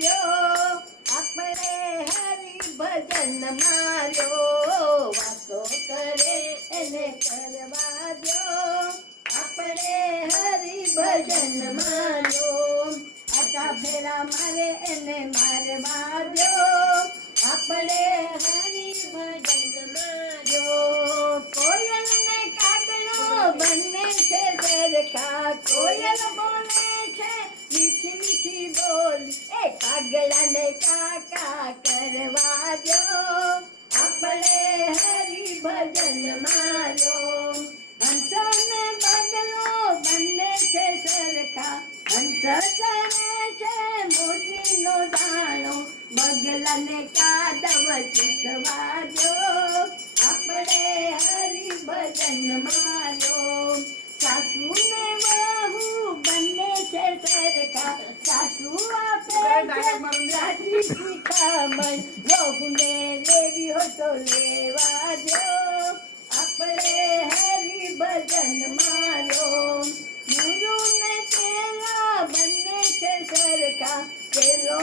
દ્યો, આપણે હરિ ભજન માર્યો, વાતો કરે એને કરવા દ્યો, આપણે હરિ ભજન માર્યો, આટા ફેરા મારે એને મારવા દ્યો, આપણે હરિ ભજન માર્યો. કોયલ ને કાગડો બંને છે સરખા, કોયલ બોલે છે મીઠી મીઠી બોલી, એ કાગડા ને કાકા કરવા દો, આપણે હરિ ભજન માર્યો. હંસ ને બગલો બંને છે સરખા, હંસ ચરે છે મોતીનો દાણો, બગલાને કાદવ ચૂકવા દો, આપણે હરિ ભજન માર્યો. સાસુ ને વહુ બંને છે સરખા, સાસુ આપે છે સાચી શિખામણ, વહુને લેવી હોય તો લેવા દો, આપણે હરિ ભજન મારો. ગુરુ ને ચેલા બંને છે સરખા, ચેલો